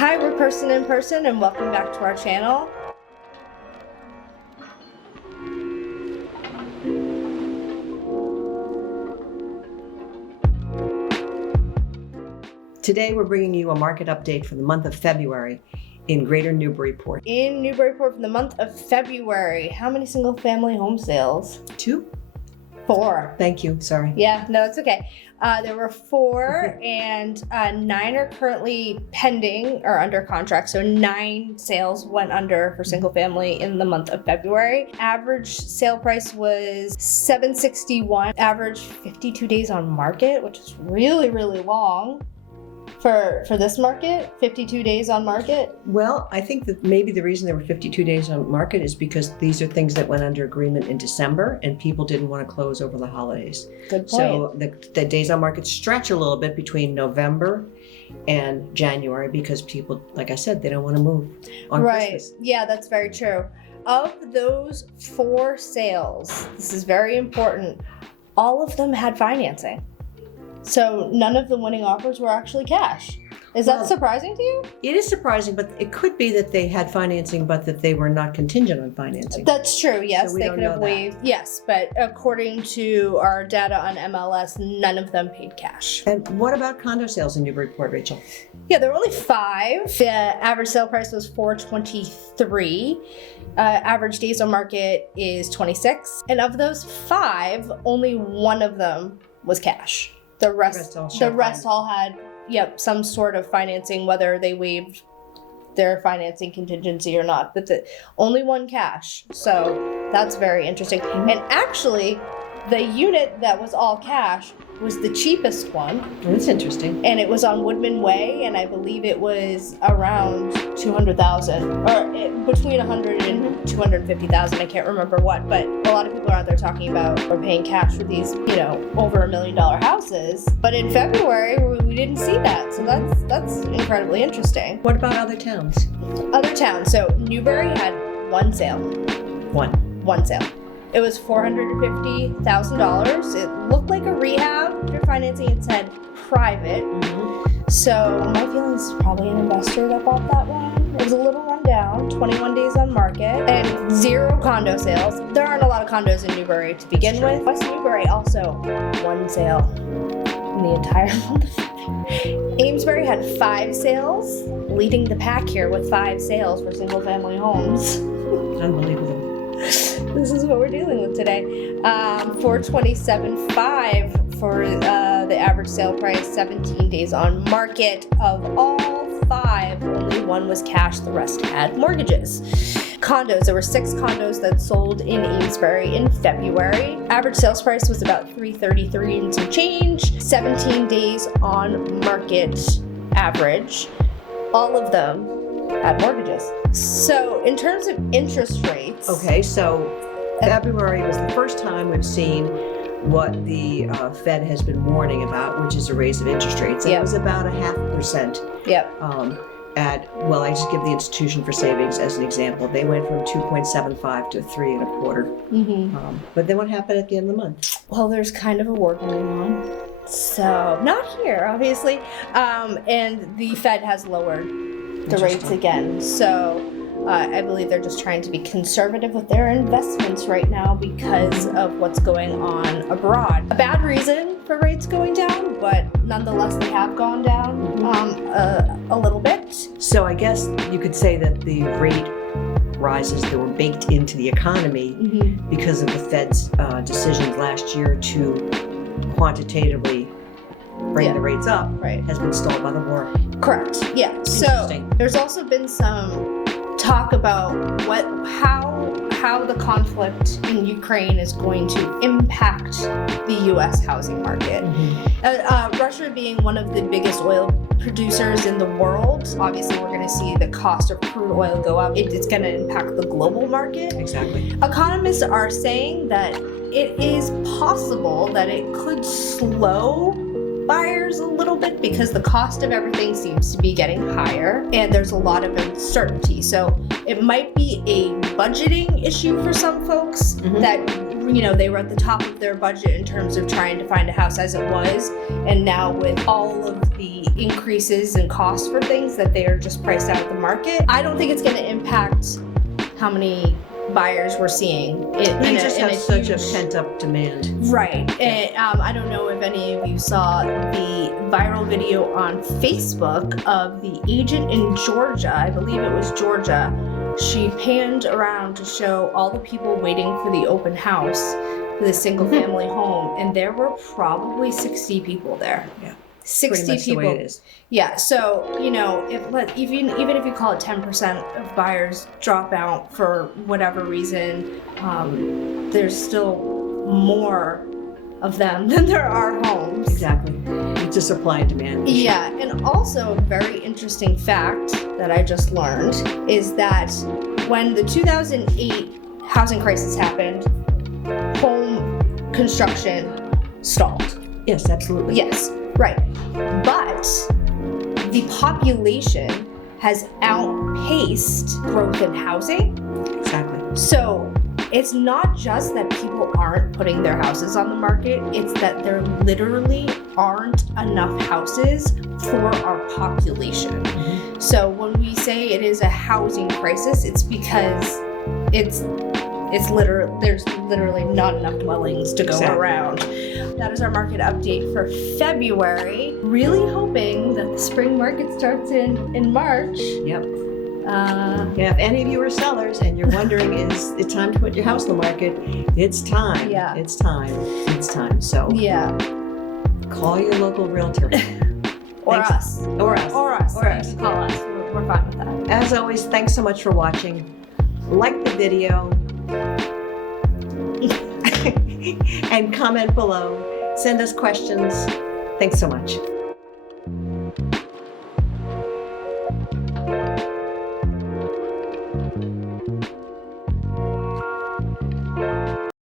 Hi, we're Person in Person, and welcome back to our channel. Today we're bringing you a market update for the month of February in Greater Newburyport. In Newburyport for the month of February, how many single family home sales? 2? 4. Thank you, sorry. Yeah, no, it's okay. There were 4 and 9 are currently pending or under contract. So 9 sales went under for single family in the month of February. Average sale price was $761. Average 52 days on market, which is really, really long. For this market, 52 days on market? Well, I think that maybe the reason there were 52 days on market is because these are things that went under agreement in December and people didn't want to close over the holidays. Good point. So the days on market stretch a little bit between November and January because people, like I said, they don't want to move on Christmas. Yeah, that's very true. Of those 4 sales, this is very important, all of them had financing. So none of the winning offers were actually cash. Is that surprising to you? It is surprising, but it could be that they had financing, but that they were not contingent on financing. That's true, yes. So they could have waived. Yes, but according to our data on MLS, none of them paid cash. And what about condo sales in Newburyport, Rachel? Yeah, there were only 5. The average sale price was $423. Average days on market is 26. And of those 5, only 1 of them was cash. The rest all had, some sort of financing, whether they waived their financing contingency or not. But only 1 cash. So that's very interesting. And actually, the unit that was all cash was the cheapest one. That's interesting. And it was on Woodman Way, and I believe it was around $200,000, or between $100,000 and $250,000. I can't remember what, but a lot of people are out there talking about or paying cash for these, over $1 million houses. But in February, we didn't see that, so that's incredibly interesting. What about other towns? Other towns. So Newbury had 1 sale. One sale. It was $450,000. It looked like a rehab. After financing, it said private. So my feeling is probably an investor that bought that one. It was a little run down, 21 days on market, and 0 condo sales. There aren't a lot of condos in Newbury to begin with. West Newbury also 1 sale in the entire month of February. Amesbury had 5 sales, leading the pack here with 5 sales for single family homes. Unbelievable. This is what we're dealing with today. $427.5 for the average sale price, 17 days on market. Of all 5, only 1 was cash, the rest had mortgages. Condos, there were 6 condos that sold in Amesbury in February. Average sales price was about $333 and some change, 17 days on market average. All of them had mortgages. So in terms of interest rates. Okay, so February was the first time we've seen what the Fed has been warning about, which is a raise of interest rates. And it was about 0.5%. I just give the Institution for Savings as an example. They went from 2.75 to 3.25. But then what happened at the end of the month? Well, there's kind of a war going on. So not here, obviously. And the Fed has lowered the rates again. So I believe they're just trying to be conservative with their investments right now because of what's going on abroad. A bad reason for rates going down, but nonetheless they have gone down a little bit. So I guess you could say that the rate rises that were baked into the economy because of the Fed's decisions last year to quantitatively bring the rates up has been stalled by the war. Correct. Yeah. So there's also been some talk about how the conflict in Ukraine is going to impact the U.S. housing market. Russia being one of the biggest oil producers in the world, obviously we're going to see the cost of crude oil go up. It's going to impact the global market. Exactly. Economists are saying that it is possible that it could slow buyers a little bit because the cost of everything seems to be getting higher and there's a lot of uncertainty. So it might be a budgeting issue for some folks that they were at the top of their budget in terms of trying to find a house as it was, and now with all of the increases in costs for things that they are just priced out of the market, I don't think it's going to impact how many buyers we're seeing. We just have such a pent-up demand. Right. And I don't know if any of you saw the viral video on Facebook of the agent in Georgia. I believe it was Georgia. She panned around to show all the people waiting for the open house for the single-family home, and there were probably 60 people there. Yeah. 60 Pretty much people. the way it is. Yeah, so even if you call it 10% of buyers drop out for whatever reason, there's still more of them than there are homes. Exactly. It's a supply and demand issue. Yeah, and also a very interesting fact that I just learned is that when the 2008 housing crisis happened, home construction stalled. Yes, absolutely. Yes, right. But the population has outpaced growth in housing. Exactly. So it's not just that people aren't putting their houses on the market, it's that there literally aren't enough houses for our population. Mm-hmm. So when we say it is a housing crisis, it's because there's literally not enough dwellings to go around. That is our market update for February. Really hoping that the spring market starts in March. Yep. If any of you are sellers and you're wondering, is it time to put your house on the market? It's time. Yeah. It's time. It's time. So Yeah. call your local realtor. Or Thanks. us. Or us. Or us. Or You us. can call us. We're fine with that. As always, thanks so much for watching. Like the video and comment below. Send us questions. Thanks so much.